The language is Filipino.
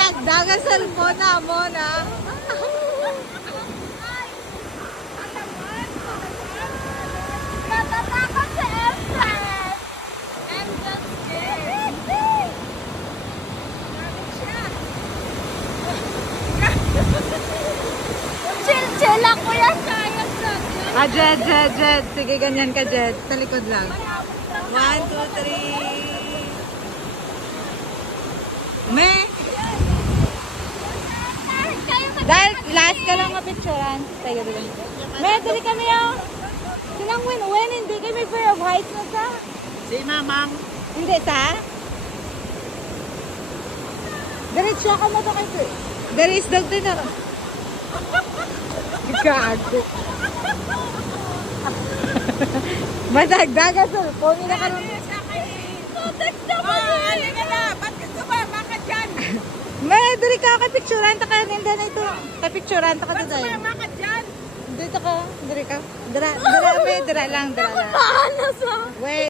Madagdagan cellphone na mo na. Natatakot sa Empress! Empress game! Chill ako yan, sayang sa Jed. Sige, ganyan ka, Jed. Sa likod lang. 1, 2, 3. Me! Dahil last ka lang mapicturean. Tayo dito. Me, dali kami oh. Sinang win, hindi kami fear of heights na sa. Si Mamang. Hindi sa? Diretso ka mo to kay sir. There is dog din oh. Gago. Madagdagan sir. Pumi na ka nun. May, dali ka kapicturan ta ka ninda na ito. Kapicturan ta ka dito. Dito ka, dali ka. Dara lang. Paano sa? Wait.